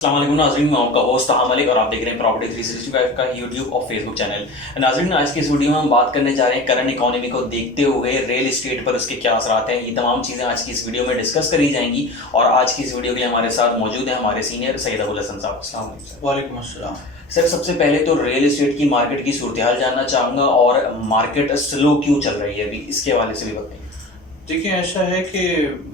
अस्सलाम वालेकुम नाज़रीन, मैं आपका होस्ट ताहा मलिक और आप देख रहे हैं प्रॉपर्टी 365 का यूट्यूब और फेसबुक चैनल। नाज़रीन, आज की इस वीडियो में हम बात करने जा रहे हैं करंट इकोनॉमी को देखते हुए रियल एस्टेट पर उसके क्या असरात हैं। ये तमाम चीज़ें आज की इस वीडियो में डिस्कस करी जाएंगी और आज की इस वीडियो के लिए हमारे साथ मौजूद हैं हमारे सीनियर सैयद अबुल हसन साहब। अस्सलाम वालेकुम। वालेकुम अस्सलाम। सर, सबसे पहले तो रियल एस्टेट की मार्केट की सूरत हाल जानना चाहूँगा और मार्केट स्लो क्यों चल रही है अभी, इसके हवाले से भी बताइए। देखिए, ऐसा है कि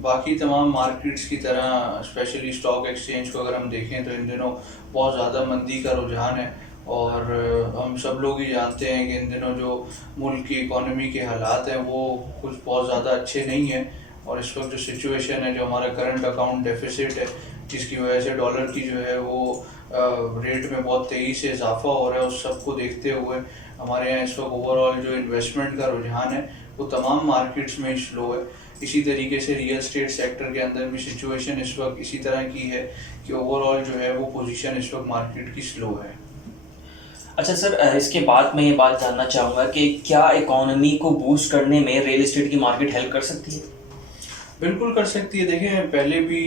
बाकी तमाम मार्केट्स की तरह स्पेशली स्टॉक एक्सचेंज को अगर हम देखें तो इन दिनों बहुत ज़्यादा मंदी का रुझान है। और हम सब लोग ही जानते हैं कि इन दिनों जो मुल्क की इकोनॉमी के हालात हैं वो कुछ बहुत ज़्यादा अच्छे नहीं हैं। और इस वक्त जो सिचुएशन है, जो हमारा करंट अकाउंट डेफिसिट है, जिसकी वजह से डॉलर की जो है वो रेट में बहुत तेज़ी से इजाफा हो रहा है, उस सब को देखते हुए हमारे यहाँ इस वक्त ओवरऑल जो इन्वेस्टमेंट का रुझान है वो तमाम मार्केट्स में स्लो है। इसी तरीके से रियल स्टेट सेक्टर के अंदर भी सिचुएशन इस वक्त इसी तरह की है कि ओवरऑल जो है वो पोजीशन इस वक्त मार्केट की स्लो है। अच्छा सर, इसके बाद मैं ये बात जानना चाहूँगा कि क्या इकोनॉमी को बूस्ट करने में रियल एस्टेट की मार्केट हेल्प कर सकती है? बिल्कुल कर सकती है। देखें, पहले भी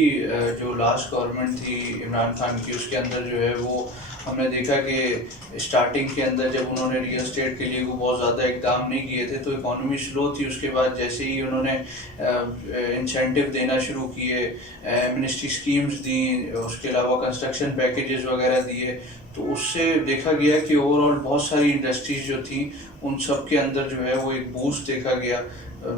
जो लास्ट गवर्नमेंट थी इमरान खान की, उसके अंदर जो है वो हमने देखा कि स्टार्टिंग के अंदर जब उन्होंने रियल एस्टेट के लिए बहुत ज़्यादा इकदाम नहीं किए थे तो इकोनॉमी स्लो थी। उसके बाद जैसे ही उन्होंने इंसेंटिव देना शुरू किए, मिनिस्ट्री स्कीम्स दी, उसके अलावा कंस्ट्रक्शन पैकेजेस वगैरह दिए, तो उससे देखा गया कि ओवरऑल बहुत सारी इंडस्ट्रीज जो थी उन सब के अंदर जो है वो एक बूस्ट देखा गया।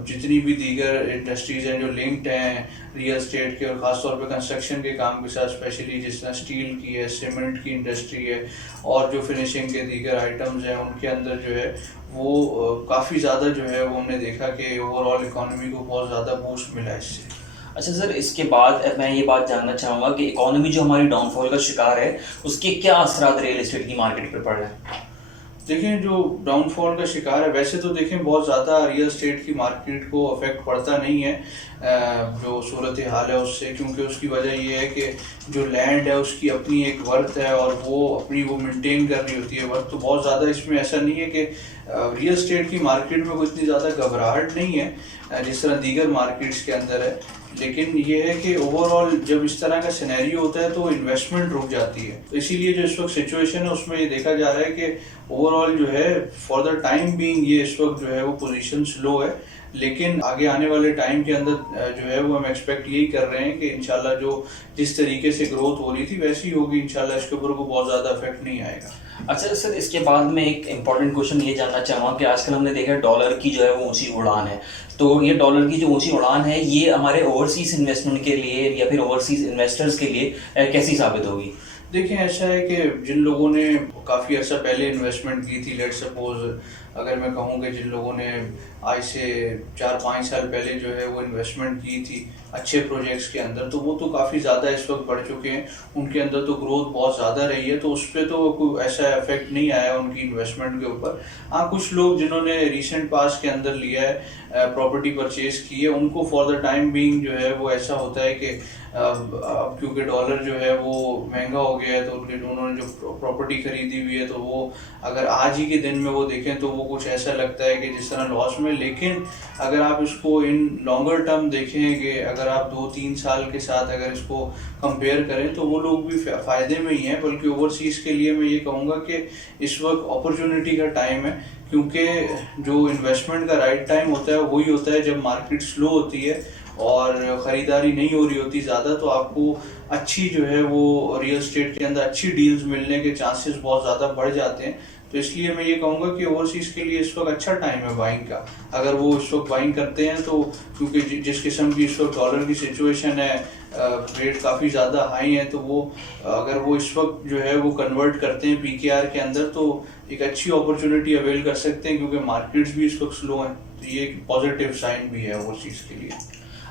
जितनी भी दीगर इंडस्ट्रीज हैं जो लिंक्ड हैं रियल एस्टेट के और ख़ासतौर पे कंस्ट्रक्शन के काम के साथ, स्पेशली जिस तरह स्टील की है, सीमेंट की इंडस्ट्री है और जो फिनिशिंग के दीगर आइटम्स हैं, उनके अंदर जो है वो काफ़ी ज़्यादा जो है वो हमने देखा कि ओवरऑल इकोनॉमी को बहुत ज़्यादा बूस्ट मिला इससे। अच्छा सर, इसके बाद मैं ये बात जानना चाहूँगा कि इकोनॉमी जो हमारी डाउनफॉल का शिकार है उसके क्या असरात रियल एस्टेट की मार्केट पर पड़ रहे हैं? देखें, जो डाउनफॉल का शिकार है, वैसे तो देखें बहुत ज़्यादा रियल एस्टेट की मार्केट को अफेक्ट पड़ता नहीं है जो सूरत हाल है उससे, क्योंकि उसकी वजह ये है कि जो लैंड है उसकी अपनी एक वर्थ है और वो अपनी वो मेंटेन करनी होती है वर्थ। तो बहुत ज़्यादा इसमें ऐसा नहीं है कि रियल एस्टेट की मार्केट में कोई इतनी ज़्यादा घबराहट नहीं है जिस तरह दीगर मार्केट्स के अंदर है। लेकिन ये है कि ओवरऑल जब इस तरह का सिनेरियो होता है तो इन्वेस्टमेंट रुक जाती है। तो इसीलिए जो इस वक्त सिचुएशन है उसमें ये देखा जा रहा है कि ओवरऑल जो है फॉर द टाइम बीइंग ये इस वक्त जो है वो पोजीशन स्लो है। लेकिन आगे आने वाले टाइम के अंदर जो है वो हम एक्सपेक्ट यही कर रहे हैं कि इंशाल्लाह जो जिस तरीके से ग्रोथ हो रही थी वैसी होगी इंशाल्लाह, इसके ऊपर को बहुत ज़्यादा इफेक्ट नहीं आएगा। अच्छा सर, इसके बाद में एक इम्पॉर्टेंट क्वेश्चन ये जानना चाहूँगा कि आजकल हमने देखा डॉलर की जो है वो ऊंची उड़ान है, तो ये डॉलर की जो ऊंची उड़ान है ये हमारे ओवरसीज इन्वेस्टमेंट के लिए या फिर ओवरसीज इन्वेस्टर्स के लिए कैसी साबित होगी? देखिए, ऐसा है कि जिन लोगों ने काफ़ी अर्सा पहले इन्वेस्टमेंट की थी, लेट सपोज अगर मैं कहूँ कि जिन लोगों ने आज से 4-5 साल पहले जो है वो इन्वेस्टमेंट की थी अच्छे प्रोजेक्ट्स के अंदर, तो वो तो काफ़ी ज़्यादा इस वक्त बढ़ चुके हैं। उनके अंदर तो ग्रोथ बहुत ज़्यादा रही है, तो उस पर तो कोई ऐसा इफेक्ट नहीं आया उनकी इन्वेस्टमेंट के ऊपर। हाँ, कुछ लोग जिन्होंने रिसेंट पास के अंदर लिया है, प्रॉपर्टी परचेज की है, उनको फॉर द टाइम बीइंग जो है वो ऐसा होता है कि क्योंकि डॉलर जो है वो महंगा हो गया है तो उन्होंने जो प्रॉपर्टी खरीदी हुई है तो वो अगर आज ही के दिन में वो देखें तो वो कुछ ऐसा लगता है कि जिस तरह लॉस में। लेकिन अगर आप इसको इन लॉन्गर टर्म देखें कि अगर आप 2-3 साल के साथ अगर इसको कंपेयर करें तो वो लोग भी फ़ायदे में ही हैं। बल्कि ओवरसीज़ के लिए मैं ये कहूँगा कि इस वक्त अपॉर्चुनिटी का टाइम है, क्योंकि जो इन्वेस्टमेंट का राइट टाइम होता है वही होता है जब मार्केट स्लो होती है और ख़रीदारी नहीं हो रही होती ज़्यादा, तो आपको अच्छी जो है वो रियल एस्टेट के अंदर अच्छी डील्स मिलने के चांसेस बहुत ज़्यादा बढ़ जाते हैं। तो इसलिए मैं ये कहूँगा कि ओवरसीज़ के लिए इस वक्त अच्छा टाइम है बाइंग का, अगर वो इस वक्त बाइंग करते हैं तो। क्योंकि जिस किस्म की इस वक्त डॉलर की सिचुएशन है, रेट काफ़ी ज़्यादा हाई है, तो वो अगर वो इस वक्त जो है वो कन्वर्ट करते हैं पीकेआर के अंदर तो एक अच्छी अपॉर्चुनिटी अवेल कर सकते हैं, क्योंकि मार्केट्स भी इस वक्त स्लो हैं। तो ये एक पॉजिटिव साइन भी है ओवरसीज़ के लिए।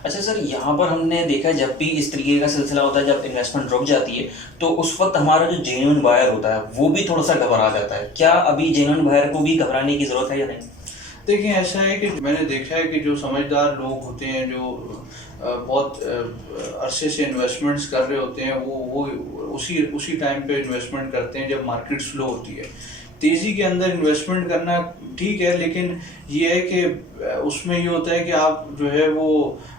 अच्छा सर, यहाँ पर हमने देखा जब भी इस तरीके का सिलसिला होता है, जब इन्वेस्टमेंट रुक जाती है तो उस वक्त हमारा जो जेन्युइन बायर होता है वो भी थोड़ा सा घबरा जाता है। क्या अभी जेन्युइन बायर को भी घबराने की ज़रूरत है या नहीं? देखिए, ऐसा है कि मैंने देखा है कि जो समझदार लोग होते हैं, जो बहुत अरसे से इन्वेस्टमेंट्स कर रहे होते हैं, वो उसी टाइम पे इन्वेस्टमेंट करते हैं जब मार्केट स्लो होती है। तेज़ी के अंदर इन्वेस्टमेंट करना ठीक है, लेकिन ये है कि उसमें ये होता है कि आप जो है वो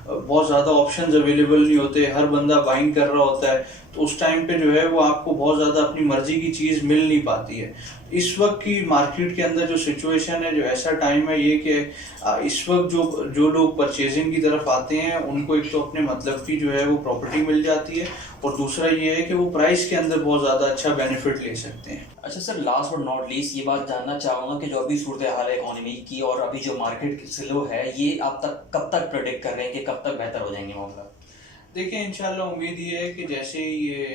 बहुत ज़्यादा ऑप्शंस अवेलेबल नहीं होते, हर बंदा बाइंग कर रहा होता है। तो उस टाइम पे जो है वो आपको बहुत ज़्यादा अपनी मर्जी की चीज़ मिल नहीं पाती है। इस वक्त की मार्केट के अंदर जो सिचुएशन है, जो ऐसा टाइम है ये कि इस वक्त जो जो लोग परचेजिंग की तरफ आते हैं उनको एक तो अपने मतलब की जो है वो प्रॉपर्टी मिल जाती है, और दूसरा ये है कि वो प्राइस के अंदर बहुत ज़्यादा अच्छा बेनिफिट ले सकते हैं। अच्छा sir, last but not least ये बात जानना चाहूँगा कि जो अभी सूरत हाल है इकोनॉमी की और अभी जो मार्केट स्लो है, ये आप तक कब तक प्रेडिक्ट कर रहे हैं कि कब तक बेहतर हो जाएंगे मामला? देखिए इंशाल्लाह उम्मीद ये है कि जैसे ही ये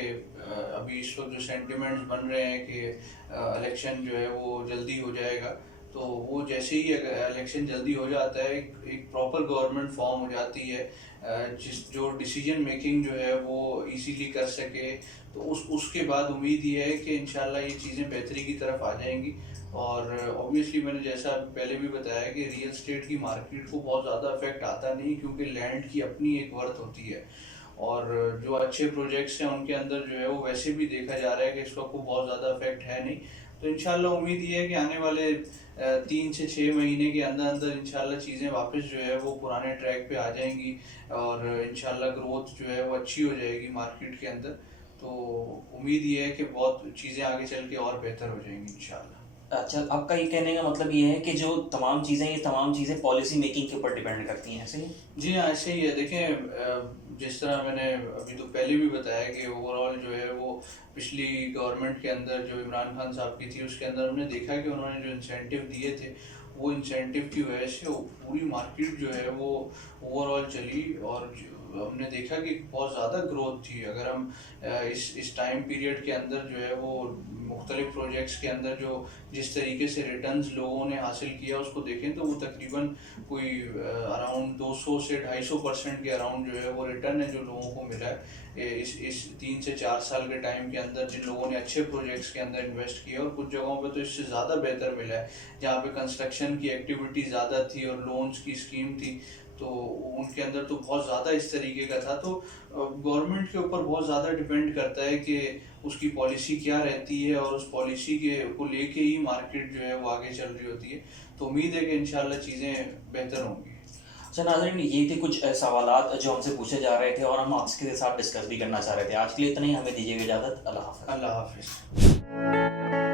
अभी इस वक्त जो सेंटिमेंट्स बन रहे हैं कि इलेक्शन जो है वो जल्दी हो जाएगा, तो वो जैसे ही इलेक्शन जल्दी हो जाता है एक प्रॉपर गवर्नमेंट फॉर्म हो जाती है जिस जो डिसीजन मेकिंग जो है वो इजीली कर सके, तो उसके बाद उम्मीद ये है कि इंशाल्लाह ये चीज़ें बेहतरी की तरफ आ जाएंगी। और ऑब्वियसली मैंने जैसा पहले भी बताया कि रियल एस्टेट की मार्केट को बहुत ज़्यादा इफेक्ट आता नहीं, क्योंकि लैंड की अपनी एक वर्थ होती है, और जो अच्छे प्रोजेक्ट्स हैं उनके अंदर जो है वो वैसे भी देखा जा रहा है कि इस वक्त को बहुत ज़्यादा इफेक्ट है नहीं। तो इंशाल्लाह उम्मीद ये है कि आने वाले 3 से 6 महीने के अंदर अंदर इंशाल्लाह चीज़ें वापस जो है वो पुराने ट्रैक पे आ जाएंगी, और इंशाल्लाह ग्रोथ जो है वो अच्छी हो जाएगी मार्केट के अंदर। तो उम्मीद ये है कि बहुत चीज़ें आगे चल के और बेहतर हो जाएंगी इंशाल्लाह। अच्छा, आपका ये कहने का मतलब ये है कि जो तमाम चीज़ें, ये तमाम चीज़ें पॉलिसी मेकिंग के ऊपर डिपेंड करती हैं, ऐसे ही? जी हाँ, ऐसे ही है। देखें जिस तरह मैंने अभी तो पहले भी बताया कि ओवरऑल जो है वो पिछली गवर्नमेंट के अंदर जो इमरान खान साहब की थी उसके अंदर हमने देखा कि उन्होंने जो इंसेंटिव दिए थे वो इंसेंटिव की वजह से वो पूरी मार्केट जो है वो ओवरऑल चली, और हमने देखा कि बहुत ज़्यादा ग्रोथ थी। अगर हम इस टाइम पीरियड के अंदर जो है वो मुख्तलिफ प्रोजेक्ट्स के अंदर जो जिस तरीके से रिटर्न्स लोगों ने हासिल किया उसको देखें तो वो तकरीबन कोई अराउंड 200 से 250% के अराउंड जो है वो रिटर्न है जो लोगों को मिला है इस 3 से 4 साल के टाइम के अंदर, जिन लोगों ने अच्छे प्रोजेक्ट्स के अंदर इन्वेस्ट किया। और कुछ जगहों पे तो इससे ज़्यादा बेहतर मिला है जहाँ पे कंस्ट्रक्शन की एक्टिविटी ज़्यादा थी और लोन्स की स्कीम थी, तो उनके अंदर तो बहुत ज़्यादा इस तरीके का था। तो गवर्नमेंट के ऊपर बहुत ज़्यादा डिपेंड करता है कि उसकी पॉलिसी क्या रहती है, और उस पॉलिसी के को लेके ही मार्केट जो है वो आगे चल रही होती है। तो उम्मीद है कि इंशाल्लाह चीज़ें बेहतर होंगी। अच्छा नाज़रीन, ये थे कुछ सवालात जो हमसे पूछे जा रहे थे और हम आपके साथ डिस्कस भी करना चाह रहे थे। आज के लिए इतना ही, हमें दीजिएगा इजाज़त। अल्लाह हाफ़िज़। अल्लाह हाफिज़।